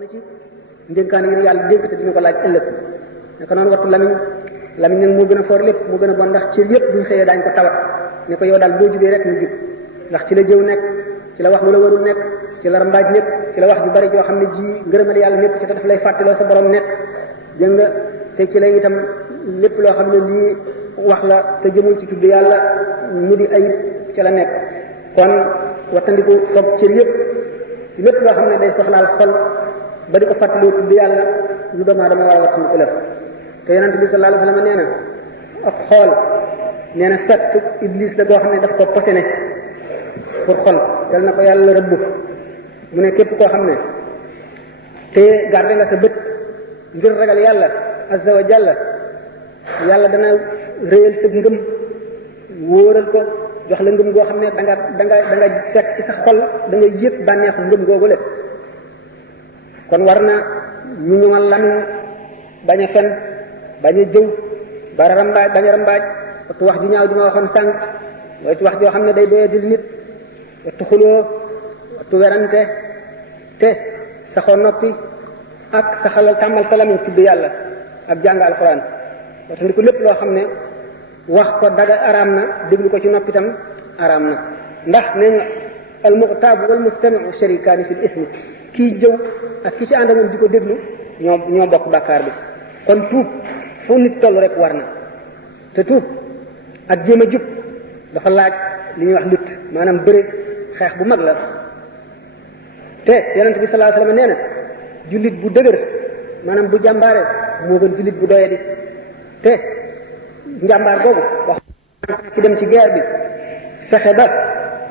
na ci ndénkaan yi yàlla dénk te dina ko laaj ëllëg naka noonu wattu lamiñ nag moo gën a foor lépp moo gën a bon ndax ci yépp buñ xëyee daañu ko tawat ne ko yow daal boo jubee rek ñu jub ndax ci la jëw nekk ci la wax lu la warul nekk ci la rambaaj nekk ci la wax ju bari joo xam ne ji ngërëmal yàlla nekk ci te daf lay fàttaloo sa borom nekk jëng nga te ci la itam lépp loo xam ne lii wax la te jëmul ci tudd yàlla mu di ayib ci la nekk kon wattandiku foog cër yépp lépp loo xam ne day soxlaal xol ba di ko fàttaloo tudd yàlla lu doomu aadama war a wattandiku la te yonent bi sallallahu alayhi wa sallam nee na ak xool nee na fett iblis la goo xam ne daf ko posene pour xol yal na ko yàlla rëbb mu ne képp koo xam ne te garde nga sa bët ngir ragal yàlla azza wa jalla yàlla dana réyal sa ngëm wóoral ko jox la ngëm goo xam ne da nga fekk ci sa xol da nga yëg bànneexu ngëm googu la kon war na ñu ñëwal lan bañ a fen bañ a jëw bañ a rambaaj wattu wax ju ñaaw ji ma waxoon sànq wattu wax joo xam ne day doyadil nit wattu xuloo wattu werante te saxoo noppi ak saxalal tàmmal sa lamiñ tudd yàlla ak jàng alxuraan wattu ko lépp loo xam ne wax ko daga araam na déglu ko ci noppi tam araam na ndax nee nga al muxtaabu wal mustamiu sharikaani fil ismi kii jëw ak ki ci ànd ak moom di ko déglu ñoo bokk bàkkaar bi kon tuub fu nit toll rek war na te tuub ak jéem a jub dafa laaj li ñuy wax lutte maanaam bëre xeex bu mag la te yonent bi sallallahu alayhi wasallam nee na jullit bu dëgër maanaam bu jàmbaare moo gën jullit bu doyadi te njàmbaar boobu wax ci dem ci guerre bi fexe ba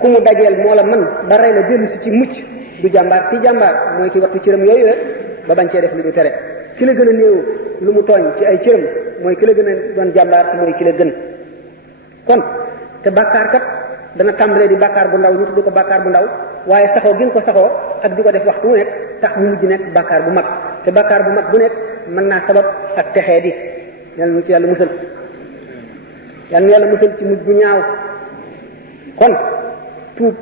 ku mu dajeel moo la man ba rey la dellu si ci mucc du jàmbaar ci jàmbaar mooy ki wattu cëram yooyu la ba bañ cee def li du tere ki la gën a néew lu mu tooñ ci ay cëram mooy ki la gën a doon jàmbaar te mooy ki la gën kon te bàkkaar kat dana tàmbalee di bàkkaar bu ndaw ñu tudd ko bàkkaar bu ndaw waaye saxoo gi nga ko saxoo ak di ko def waxtu wu nekk tax mu mujj nekk bàkkaar bu mag te bàkkaar bu mag bu nekk mën naa sabab ak texee di yàlla nu ci yàlla musal yàlla nu yàlla musal ci mujj bu ñaaw kon tuub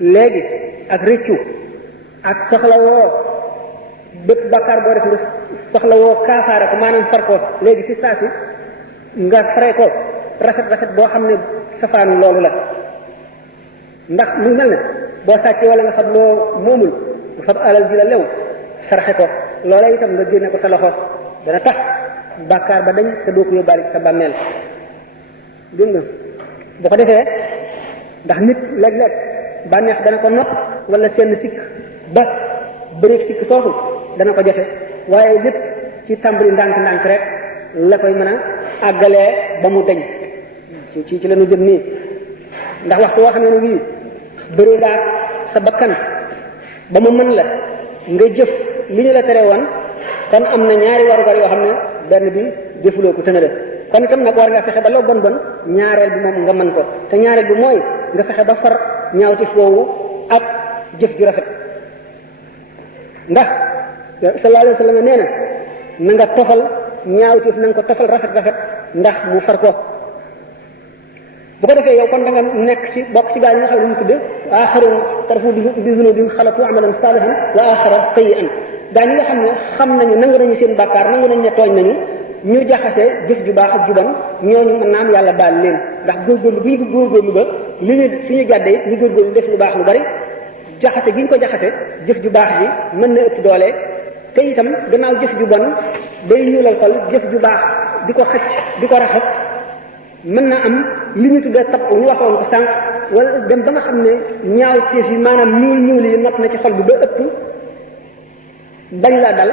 léegi ak rëccu ak soxlawoo bépp bàkkaar boo def nga soxlawoo kaafaare ko maanaam far ko léegi ci saa si nga fare ko rafet boo xam ne safaanu loolu la ndax lu mel ne boo sàccee wala nga fab loo moomul nga fab alal ji la lew sarxe ko loola itam nga génne ko sa loxo dana tax bàkkaar ba dañ te doo ko yóbbaale ci sa bàmmeel dégg nga bu ko defee ndax nit léeg-léeg bànneex dana ko not wala seen sikk ba bëreeg sikk soosu dana ko jafe waaye lépp ci tàmbali ndànk-ndànk rek la koy mën a àggalee ba mu deñ ci la ñu jëm nii ndax waxtu woo xam ne wii bëree ngaa sa bakkan ba mu mën la nga jëf li ñu la tere woon kon am na ñaari warugar yoo xam ne benn bi defuloo ko tëna def kon itam nag war nga fexe ba loo bon bon ñaareel bi moom nga mën ko te ñaareel bi mooy nga fexe ba far ñaawti foowu ak jëf ju rafet ndax sallallahu alayhi wa sallam nee na nga tofal ñaawteef na nga ko tofal rafet ndax mu far ko bu ko defee yow kon da nga nekk ci bokk ci gaa yi nga xam ne ñu tudde aaxarun tarafu bi zunubihim xalatu amalan salihan wa aaxara sayyi'an gaa ñi nga xam ne xam nañu nangu nañu seen bàkkaar nangu nañu ne tooñ nañu ñu jaxase jëf ju baax ak ju bon ñooñu mën naa am yàlla baal leen ndax góorgóorlu bu ñu ko góorgóorlu ba li ñu suñu jàdde it ñu góorgóorlu def lu baax lu bari jaxase gi ñu ko jaxase jëf ju baax ji mën na ëpp doole te itam gannaaw jëf ju bon day ñuulal xol jëf ju baax di ko xëcc di ko raxas mën na am li ñu tuddee tab ñu waxoon ko sànq wala dem ba nga xam ne ñaaw teef yi maanaam ñuul yi not na ci xol bi ba ëpp bañ laa dal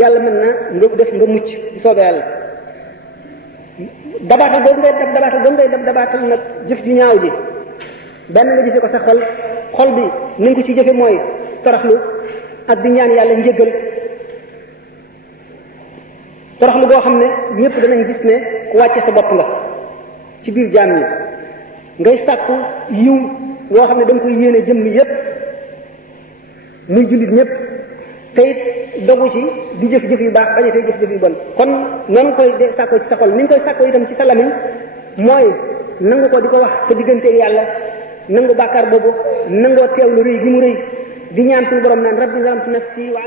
yàlla mën na nga def nga mucc bu soobee yàlla dabaatal boobu ngay dabaatal nag jëf ju ñaaw ji benn nga jëfe ko sa xol bi ni nga ko ci jëfe mooy toroxlu ak di ñaan yàlla njëggal toroxlu boo xam ne ñëpp danañ gis ne ku wàcce sa bopp nga ci biir jaam ñi ngay sàkku yiw loo xam ne da nga koy yéene jëmm yépp muy jullit ñëpp te it dogu ci di jëf-jëf yu baax bañ a tey jëf-jëf yu bon kon noonu koy sàkkoo ci sa xol ni nga koy sàkkoo itam ci sa lamiñ mooy nangu ko di ko wax sa diggante yàlla nangu bàkkaar boobu nangoo teewlu rëy gi mu rëy di ñaan suñu borom naan rabbi zalamtu nafsi wa